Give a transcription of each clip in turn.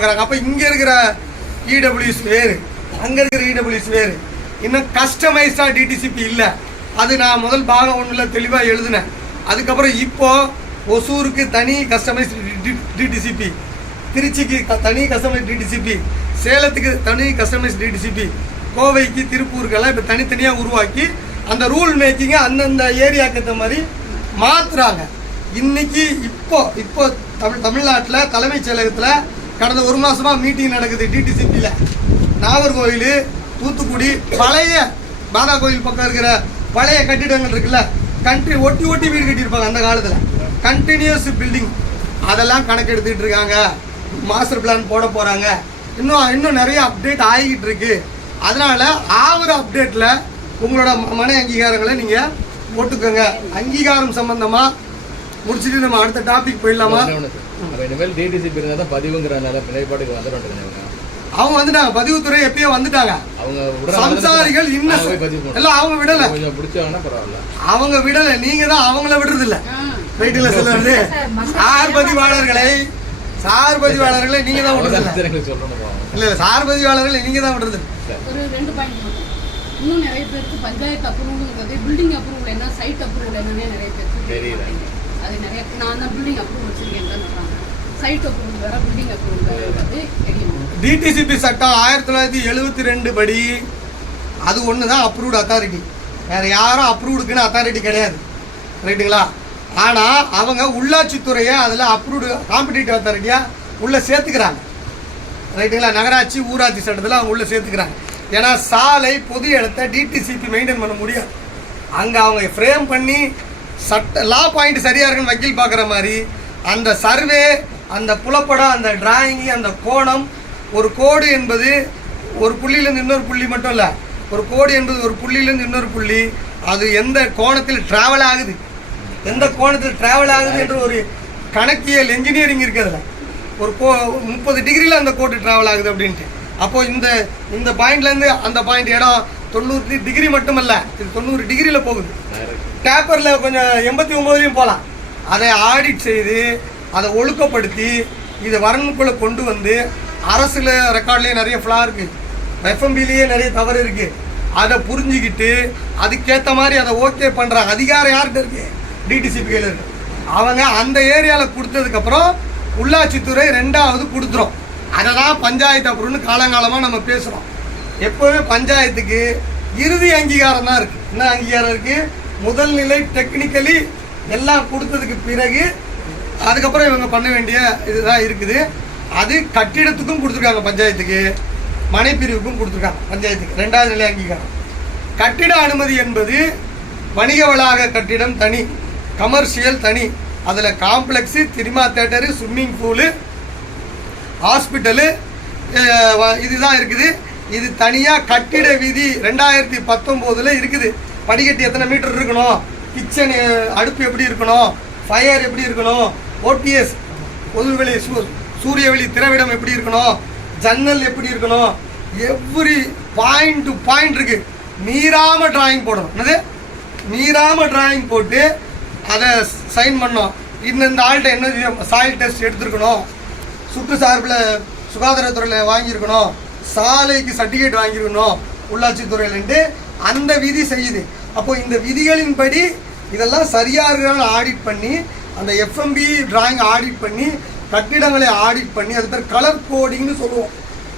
அப்போ இங்கே இருக்கிற இடபிள்யூஸ் வேறு அங்கே இருக்கிற இடபிள்யூஸ் வேறு. இன்னும் கஸ்டமைஸ்டாக டிடிசிபி இல்லை. அது நான் முதல் பாகம் ஒன்றில் தெளிவாக எழுதினேன். அதுக்கப்புறம் இப்போ ஒசூருக்கு தனி கஸ்டமைஸ் டிடிசிபி திருச்சிக்கு க- தனி கஸ்டமைஸ் டிடிசிபி சேலத்துக்கு தனி கஸ்டமைஸ் டிடிசிபி கோவைக்கு திருப்பூருக்கெல்லாம் இப்போ தனித்தனியாக உருவாக்கி அந்த ரூல் மேக்கிங்கை அந்தந்த ஏரியாவுக்கு ஏற்ற மாதிரி மாற்றுறாங்க இன்னைக்கு இப்போ இப்போ தமிழ் தமிழ்நாட்டில் தலைமைச் செயலகத்தில் கடந்த ஒரு மாசமா மீட்டிங் நடக்குது டிடிசிபியில் நாகர்கோவில் தூத்துக்குடி பழைய மாதா கோயில் பக்கம் இருக்கிற பழைய கட்டிடங்கள் இருக்குல்ல கண்ட்ரி ஒட்டி ஒட்டி வீடு கட்டியிருப்பாங்க அந்த காலத்தில். கண்டினியூஸ் பில்டிங் அதெல்லாம் கணக்கெடுத்துட்டு இருக்காங்க. மாஸ்டர் பிளான் போட போகிறாங்க இன்னும் இன்னும் நிறைய அப்டேட் ஆகிக்கிட்டு இருக்கு. அதனால ஆகிற அப்டேட்டில் உங்களோட மன அங்கீகாரங்களை நீங்கள் போட்டுக்கோங்க. அங்கீகாரம் சம்பந்தமாக முடிச்சுட்டு நம்ம அடுத்த டாபிக் போயிடலாமா? அப்ப இனிமேல் டிடிசிபி இருந்தா தான் பதிவுங்கிறனால நிலைப்பாட்டுக்கு வந்துடும் அவங்க வந்துட்டாங்க. பதிவுத்துறை எப்பயோ வந்துட்டாங்க. அவங்க சம்சாரிகள் இன்னும். எல்லாம் அவங்க விடல. கொஞ்சம் பிடிச்சாங்கன்னா பரவாயில்ல. அவங்க விடல. நீங்க தான் அவங்கள விடுறது இல்ல ரைட்டுல சொல்லுறது சார் பதிவாளர்களை சார் பதிவாளர்களை நீங்க தான் விடுறது இல்ல. இல்ல இல்ல. சார் பதிவாளர்களை நீங்க தான் விடுறது. ஒரு ரெண்டு பாயிண்ட் இன்னும் நிறைய பேருக்கு பஞ்சாயத்து அப்ரூவலுங்கிறது பில்டிங் அப்ரூவல் என்ன சைட் அப்ரூவல் என்னன்னே நிறைய பேருக்கு தெரிய தெரியல. அது நிறைய நான் தான் பில்டிங் அப்ரூவல் வச்சிருக்கேன் டிடிசிபி சட்டம் ஆயிரத்தி தொள்ளாயிரத்தி எழுபத்தி ரெண்டு படி. அது ஒன்று தான் அப்ரூவ்டு அத்தாரிட்டி வேறு யாரும் அப்ரூவ்டுக்குன்னு அத்தாரிட்டி கிடையாது. ரைட்டுங்களா ஆனால் அவங்க உள்ளாட்சித்துறையை அதில் அப்ரூவ்டு காம்படிட்டிவ் அத்தாரிட்டியாக உள்ளே சேர்த்துக்கிறாங்க. ரைட்டுங்களா நகராட்சி ஊராட்சி சட்டத்தில் அவங்க உள்ளே சேர்த்துக்கிறாங்க. ஏன்னா சாலை பொது இடத்த டிடிசிபி மெயின்டைன் பண்ண முடியாது. அங்கே அவங்க ஃப்ரேம் பண்ணி சட்ட லா பாயிண்ட் சரியாக இருக்குன்னு வக்கீல் பார்க்குற மாதிரி அந்த சர்வே அந்த புலப்படம் அந்த டிராயிங்கு அந்த கோணம் ஒரு கோடு என்பது ஒரு புள்ளியிலேருந்து இன்னொரு புள்ளி மட்டும் இல்லை. ஒரு கோடு என்பது ஒரு புள்ளியிலேருந்து இன்னொரு புள்ளி. அது எந்த கோணத்தில் டிராவல் ஆகுது? எந்த கோணத்தில் டிராவல் ஆகுது என்ற ஒரு கணக்கியல் என்ஜினியரிங் இருக்குதுல ஒரு கோ முப்பது டிகிரியில் அந்த கோட்டு டிராவல் ஆகுது அப்படின்ட்டு. அப்போ இந்த இந்த பாயிண்ட்லேருந்து அந்த பாயிண்ட் இடம் தொண்ணூறு டிகிரி மட்டுமல்ல. இது தொண்ணூறு டிகிரியில் போகுது. டேப்பரில் கொஞ்சம் எண்பத்தி ஒம்போதுலையும் போகலாம் அதை ஆடிட் செய்து அதை ஒழுக்கப்படுத்தி இதை வரணுக்குள்ளே கொண்டு வந்து அரசில் ரெக்கார்ட்லேயே நிறைய ஃப்ளா இருக்குது எஃப்எம்பிலேயே நிறைய தவறு இருக்குது அதை புரிஞ்சுக்கிட்டு அதுக்கேற்ற மாதிரி அதை ஓகே பண்ணுற அதிகாரம் யார்கிட்ட இருக்கு? டிடிசிபி கையில் இருக்கு. அவங்க அந்த ஏரியாவில் கொடுத்ததுக்கப்புறம் உள்ளாட்சித்துறை ரெண்டாவது கொடுத்துரும். அதை தான் பஞ்சாயத்து அப்புறம்னு காலங்காலமாக நம்ம பேசுகிறோம் எப்போவுமே பஞ்சாயத்துக்கு இறுதி அங்கீகாரம் தான் இருக்குது என்ன அங்கீகாரம் இருக்குது முதல் நிலை டெக்னிக்கலி எல்லாம் கொடுத்ததுக்கு பிறகு அதுக்கப்புறம் இவங்க பண்ண வேண்டிய இதுதான் இருக்குது. அது கட்டிடத்துக்கும் கொடுத்துருக்காங்க பஞ்சாயத்துக்கு மனைப்பிரிவுக்கும் கொடுத்துருக்காங்க பஞ்சாயத்துக்கு. ரெண்டாவது நிலை அங்கீகாரம். கட்டிட அனுமதி என்பது வணிக வளாக கட்டிடம் தனி கமர்ஷியல் தனி. அதில் complex cinema theatre swimming pool hospital இதுதான் இருக்குது. இது தனியாக கட்டிட வீதி ரெண்டாயிரத்தி பத்தொம்போதில் இருக்குது. படிக்கட்டு எத்தனை மீட்டர் இருக்கணும்? கிச்சனு அடுப்பு எப்படி இருக்கணும்? ஃபயர் எப்படி இருக்கணும்? ஓடிஎஸ் பொதுவெளி சூ சூரிய வெளி திரவிடம் எப்படி இருக்கணும்? ஜன்னல் எப்படி இருக்கணும்? எவ்ரி பாயிண்ட் டு பாயிண்ட் இருக்கு. மீறாமல் டிராயிங் போடணும். என்னது? மீறாமல் டிராயிங் போட்டு அதை சைன் பண்ணோம் இந்த இந்த ஆள்கிட்ட என்ன சாயில் டெஸ்ட் எடுத்துருக்கணும். சுற்று சார்பில் சுகாதாரத்துறையில் வாங்கியிருக்கணும். சாலைக்கு சர்டிஃபிகேட் வாங்கியிருக்கணும். உள்ளாட்சித்துறையிலன்ட்டு அந்த விதி செய்யுது. அப்போ இந்த விதிகளின்படி இதெல்லாம் சரியாக ஆடிட் பண்ணி அந்த எஃப்எம்பி டிராயிங் ஆடிட் பண்ணி கட்டிடங்களை ஆடிட் பண்ணி அது பேர் கலர் கோடிங்னு சொல்லுவோம்.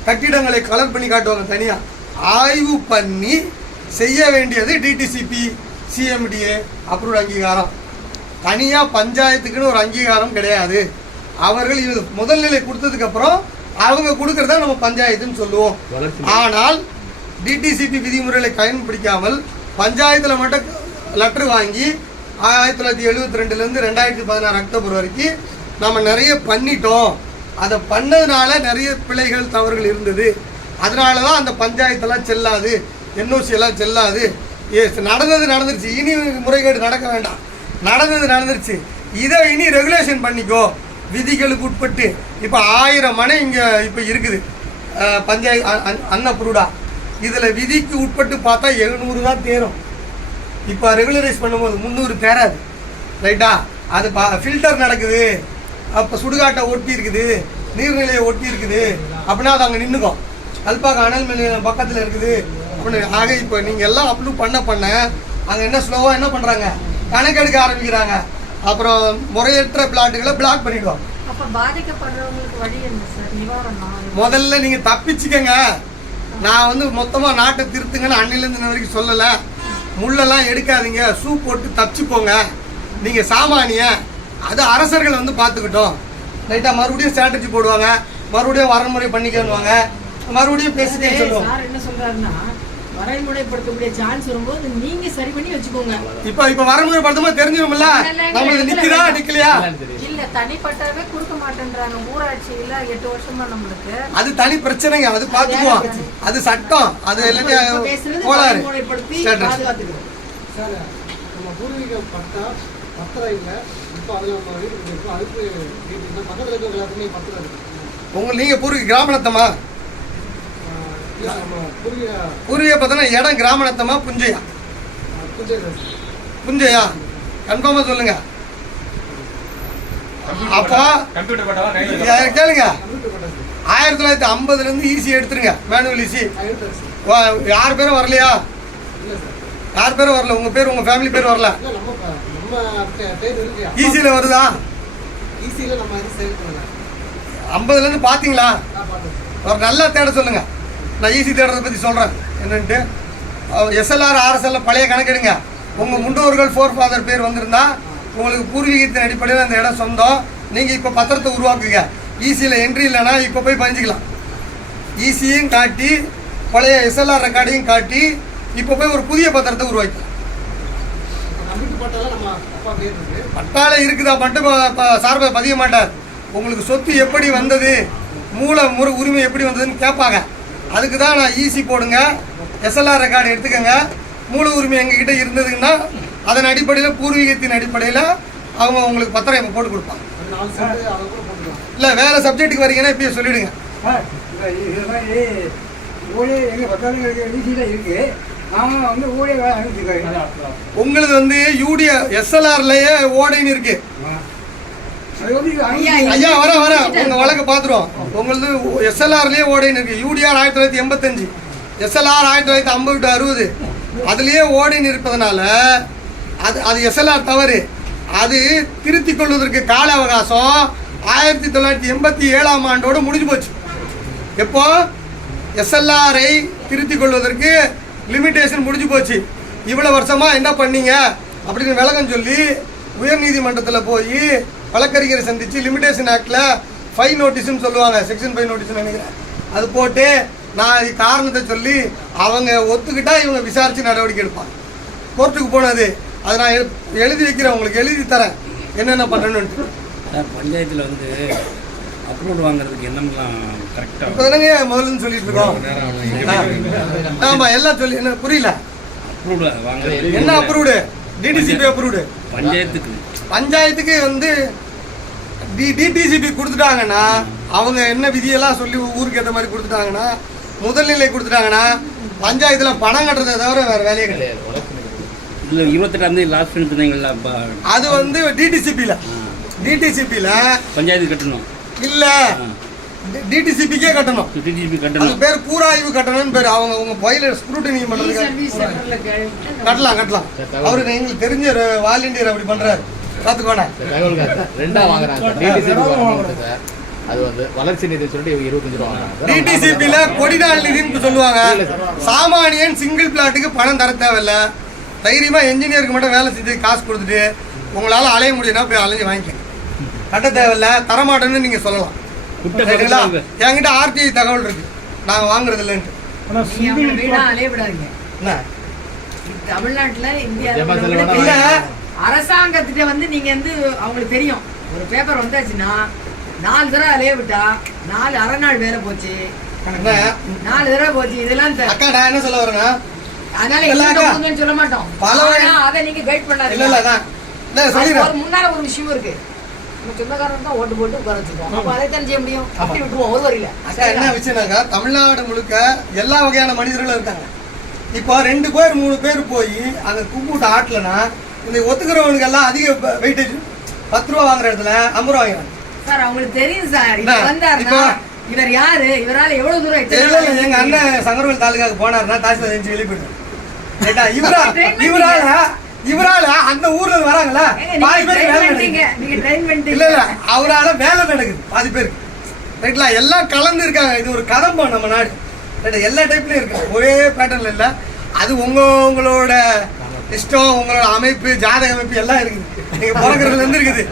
கட்டிடங்களை கலர் பண்ணி காட்டுவாங்க தனியாக ஆய்வு பண்ணி செய்ய வேண்டியது டிடிசிபி சிஎம்டிஏ அப்ரூவ்ட் அங்கீகாரம். தனியாக பஞ்சாயத்துக்குன்னு ஒரு அங்கீகாரம் கிடையாது. அவர்கள் இது முதல் நிலை கொடுத்ததுக்கு அப்புறம் அவங்க கொடுக்கறத நம்ம பஞ்சாயத்துன்னு சொல்லுவோம். ஆனால் டிடிசிபி விதிமுறைகளை பயன்படுத்தாமல் பஞ்சாயத்தில் மட்டும் லெட்டர் வாங்கி ஆயிரத்தி தொள்ளாயிரத்தி எழுபத்தி ரெண்டுலேருந்து ரெண்டாயிரத்தி பதினாறு அக்டோபர் வரைக்கும் நம்ம நிறைய பண்ணிட்டோம். அதை பண்ணதுனால நிறைய பிழைகள் தவறுகள் இருந்தது. அதனால தான் அந்த பஞ்சாயத்தெல்லாம் செல்லாது என்ஓசியெல்லாம் செல்லாது. நடந்தது நடந்துருச்சு. இனி முறைகேடு நடக்க வேண்டாம். நடந்தது நடந்துருச்சு. இதை இனி ரெகுலேஷன் பண்ணிக்கோ. விதிகளுக்கு உட்பட்டு. இப்போ ஆயிரம் மனை இங்கே இப்போ இருக்குது. பஞ்சாயத்து அன்னப்ரூடா இதில் விதிக்கு உட்பட்டு பார்த்தா எழுநூறு தான் தேரும். இப்போ ரெகுலரைஸ் பண்ணும்போது முந்நூறு தேராது ரைட்டா அது ஃபில்டர் நடக்குது. அப்போ சுடுகாட்டை ஒட்டி இருக்குது நீர்நிலையை ஒட்டி இருக்குது அப்படின்னா அது அங்கே நின்றுக்கும் கல்பாக்கம் அனல் நிலையம் பக்கத்தில் இருக்குது. அப்படின்னு ஆக இப்போ நீங்கள் எல்லாம் அப்ரூவ் பண்ண பண்ண அங்கே என்ன ஸ்லோவாக என்ன பண்ணுறாங்க கணக்கெடுக்க ஆரம்பிக்கிறாங்க. அப்புறம் முறையற்ற பிளாட்டுகளை பிளாக் நிவாரணம்? முதல்ல நீங்க தப்பிச்சுக்கங்க. நான் வந்து மொத்தமா நாட்டை திருத்துங்கன்னு அன்னிலேருந்து வரைக்கும் சொல்லல. முள்ளெல்லாம் எடுக்காதீங்க. ஷூ போட்டு தப்பிச்சுக்கோங்க நீங்க சாமானிய அது அரசர்கள் வந்து பார்த்துக்கிட்டோம். ரைட்டா மறுபடியும் ஸ்ட்ராட்டஜி போடுவாங்க. மறுபடியும் வரன்முறை பண்ணிக்கணுவாங்க. மறுபடியும் பேசிட்டே சொல்லுவாங்க சார் என்ன சொல்றாருன்னா வரைமுறைப்படுத்தக்கூடிய சான்ஸ் வரும்போது நீங்க சரி பண்ணி வச்சுக்கோங்க. இப்போ இப்போ வரன்முறை படுத்தும்போது தெரிஞ்சிடும்ல நம்மளுக்கு நிக்கிறா நிக்கலையா? இல்ல தனிப்பட்டவே கொடுக்க மாட்டேன்றாங்க. ஊராட்சியில எட்டு வருஷமா நம்மளுக்கு. அது தனி பிரச்சனைங்க. அது பார்த்துக்குவோம். அது சட்டம். அது எல்லாத்தையும் கோளாறு. சார் நம்ம பூர்வீக பட்டா பத்திரம் இல்லை. இப்போ அதில் நம்ம வீடு இருக்கோம் அதுக்கு வீடு இல்லை. பக்கத்தில் இருக்கிற பத்திரம் இருக்கு. உங்க நீங்க பூர்வீக கிராமணத்தமா? பூர்வீக பார்த்தோன்னா இடம் கிராமணத்தமா? புஞ்சையா? பூஜை சார். புஞ்சையா? கன்ஃபார்மா சொல்லுங்க. அப்போ கேளுங்க. ஆயிரத்தி தொள்ளாயிரத்தி ஐம்பதுல இருந்து ஈஸி எடுத்துருங்க மேனுவல் ஈஸி சார் யார் பேரும் வரலையா? யார் பேரும் வரல? உங்க பேர் உங்க ஃபேமிலி பேர் வரல? ஈஸியில வருதா? ஈஸியில் நம்ம எதுவும் சேல் பண்ணல. ஐம்பதுல இருந்து பாத்தீங்களா நான் பார்த்தேன். சார் ஒரு நல்லா தேட சொல்லுங்க. நான் ஈஸி தேடுறதை பத்தி சொல்றேன். என்னன்ட்டு? எஸ்எல்ஆர் ஆர்எஸ்எல்ல பழைய கணக்கெடுங்க. உங்க முன்னோர்கள் ஃபோர் ஃபாதர் பேர் வந்திருந்தா உங்களுக்கு பூர்வீகத்தின் அடிப்படையில் அந்த இடம் சொந்தம். நீங்க இப்ப பத்திரத்தை உருவாக்குங்க. ஈஸியில் என்ட்ரி இல்லைன்னா இப்போ போய் பதிஞ்சிக்கலாம். ஈஸியும் காட்டி பழைய எஸ்எல்ஆர் ரெக்கார்டையும் காட்டி இப்போ போய் ஒரு புதிய பத்திரத்தை உருவாக்கலாம் பட்டால இருக்குதா மட்டும் சார்பை பதிய மாட்டார். உங்களுக்கு சொத்து எப்படி வந்தது? மூல முறை உரிமை எப்படி வந்ததுன்னு கேட்பாங்க. அதுக்கு தான் நான் ஈஸி போடுங்க. எஸ்எல்ஆர் ரெக்கார்டு எடுத்துக்கோங்க. மூல உரிமை எங்ககிட்ட இருந்ததுன்னா அதன் அடிப்படையில் பூர்வீகத்தின் அடிப்படையில் அவங்க உங்களுக்கு பத்திரம் இப்போ போட்டு கொடுப்பாங்க. இல்லை வேறு சப்ஜெக்ட்டுக்கு வரீங்கன்னா இப்பயே சொல்லிவிடுங்க நாங்கள் வந்து ஊழியர் வேலை அனுப்பிச்சிருக்காங்க உங்களுது வந்து யூடிய எஸ்எல்ஆர்லயே ஓடைன்னு இருக்கு. ஐயா, வர வர உங்க வழக்கு பார்த்துருவோம். உங்களது எஸ்எல்ஆர்லயே ஓடைன்னு இருக்கு. யூடிஆர் ஆயிரத்தி தொள்ளாயிரத்தி எண்பத்தஞ்சு. எஸ்எல்ஆர் ஆயிரத்தி தொள்ளாயிரத்தி ஐம்பது டு அறுபது. அதுலயே ஓடின்னு இருப்பதனால அது அது எஸ்எல்ஆர் தவறு. அது திருத்திக் கொள்வதற்கு கால அவகாசம் ஆயிரத்தி தொள்ளாயிரத்தி எண்பத்தி ஏழாம் ஆண்டோடு முடிஞ்சு போச்சு. எப்போ? எஸ்எல்ஆரை திருத்திக் கொள்வதற்கு லிமிட்டேஷன் முடிஞ்சு போச்சு. இவ்வளோ வருஷமா என்ன பண்ணீங்க? அப்படின்னு விளக்கம் சொல்லி உயர்நீதிமன்றத்தில் போய் வழக்கறிஞரை சந்தித்து லிமிடேஷன் ஆக்டில் ஃபைவ் நோட்டீஸ்னு சொல்லுவாங்க. செக்ஷன் ஃபைவ் நோட்டீஸ்னு நினைக்கிறேன். அது போட்டு நான் இது காரணத்தை சொல்லி அவங்க ஒத்துக்கிட்டால் இவங்க விசாரித்து நடவடிக்கை எடுப்பாங்க. கோர்ட்டுக்கு போனது. அதை நான் எழு- எழுதி வைக்கிறேன் உங்களுக்கு எழுதி தரேன். என்னென்ன பண்ணணுன்ட்டு சார் பஞ்சாயத்தில் வந்து அப்ரூவல் வாங்குறதுக்கு என்னெல்லாம் கரெக்டாக இப்போ தானங்க முதல்ல இருந்து சொல்லிட்டு இருக்கோம். ஆமா எல்லாம் சொல்லி என்ன புரியல? அப்ரூவல் வாங்குறது என்ன அப்ரூவ்டு டிடிசிபி அப்ரூவ்டு பஞ்சாயத்துக்கு. பஞ்சாயத்துக்கு வந்து டி டிடிசிபி கொடுத்துட்டாங்கன்னா அவங்க என்ன விதியெல்லாம் சொல்லி ஊருக்கு ஏற்ற மாதிரி கொடுத்துட்டாங்கன்னா முதல்நிலை கொடுத்துட்டாங்கன்னா பஞ்சாயத்தில் பணம் கட்டுறதை தவிர வேற வேலையே கிடையாது. இல்லை இருபத்தெட்டாம் தேதி லாஸ்ட் சொன்னீங்களா இப்போ அது வந்து டிடிசிபியில் டிடிசிபியில் பஞ்சாயத்து கட்டணும். இல்லை. டிடிசிபிக்கே கட்டணும். அது கட்டணும். பேர் கூராய்வு கட்டணம்னு பேர். அவங்க உங்க பயில ஸ்க்ரூட்டினி சர்வீஸ் பண்ணுறதுக்கு கட்டலாம் கட்டலாம். அவரு எங்களுக்கு தெரிஞ்ச ஒரு வாலண்டியர் அப்படி பண்றாரு. பார்த்துக்கோண்ணே. ரெண்டா வாங்குறாங்க. சார் டிடிசிபி வாங்குறாங்க சார். அது வந்து வளர்ச்சி நிதி சொல்லிட்டு இவங்க இருபத்தஞ்சு ரூபா. டிடிசிபில கொடிநாள் நிதின்னு சொல்லுவாங்க. சாமானியன் சிங்கிள் பிளாட்டுக்கு பணம் தர தேவையில்ல. தைரியமா என்ஜினியருக்கு மட்டும் வேலை செஞ்சு காசு கொடுத்துட்டு உங்களால அலைய முடியும்னா போய் அலைஞ்சு வாங்கிக்கங்க. கட்ட தேவையில்ல தரமாட்டேன்னு நீங்க சொல்லலாம். சரிங்களா என்கிட்ட ஆர்டிஐ தகவல் இருக்கு. நாங்க வாங்குறது இல்லைன்ட்டு. என்ன? தமிழ்நாட்டுல இந்தியாவில். அரசாங்கத்திட்ட வந்து நீங்க வந்து அவங்களுக்கு தெரியும். ஒரு பேப்பர் வந்தாச்சுன்னா நாலு தடவை அலைய விட்டா நாலு அரை நாள் வேலை போச்சு. நாலு தடவை போச்சு இதெல்லாம் அக்கா நான் என்ன சொல்ல வரேன்னா அதனால. கொடுங்கன்னு சொல்ல மாட்டோம். அதை நீங்க கைட் இல்ல பண்ணாதீங்க அதான். இல்ல அது ஒரு முன்னால ஒரு விஷயம் இருக்கு. நம்ம சொந்தக்காரன் தான் ஓட்டு போட்டு உட்கார வச்சிருக்கோம். அப்ப அதைத்தான் செய்ய முடியும்? அப்படி விட்டுருவோம் ஒரு வரியில. என்ன விஷயம்னாக்கா தமிழ்நாடு முழுக்க எல்லா வகையான மனிதர்களும் இருக்காங்க. இப்போ ரெண்டு பேர் மூணு பேர் போய் அங்கே கும்பிட்டு ஆட்டலனா இந்த ஒத்துக்கிறவனுக்கு எல்லாம் அதிக வெயிட்டேஜ் பத்து ரூபா வாங்குற இடத்துல ஐம்பது ரூபா வாங்குறாங்க சார் அவங்களுக்கு தெரியும் சார். என்ன? இவர் வந்தாருன்னா இவர் யாரு? இவரால எவ்வளவு தூரம் எங்க அண்ணன் சங்கரவேல் தாலுகாக்கு போனாருன்னா தாசில்தார் எஞ்சி வெளியே போயிடுவார் ரைட்டா இவரா இவரால இவரால அந்த ஊர்ல ஏங்க, பாதி பேருக்கு வேலை. நடக்குது. இல்ல இல்ல அவரால வேலை நடக்குது பாதி பேருக்கு. ரைட்லா எல்லாம் கலந்து இருக்காங்க. இது ஒரு கதம்பா நம்ம நாடு. ரைட்டா எல்லா டைப்லயும் இருக்கு. ஒரே பேட்டர்ன்ல இல்ல. அது உங்க உங்களோட இஷ்டம் உங்களோட அமைப்பு ஜாதக அமைப்பு எல்லாம் இருக்குது. நீங்க பிறக்கிறதுல இருந்து இருக்குது.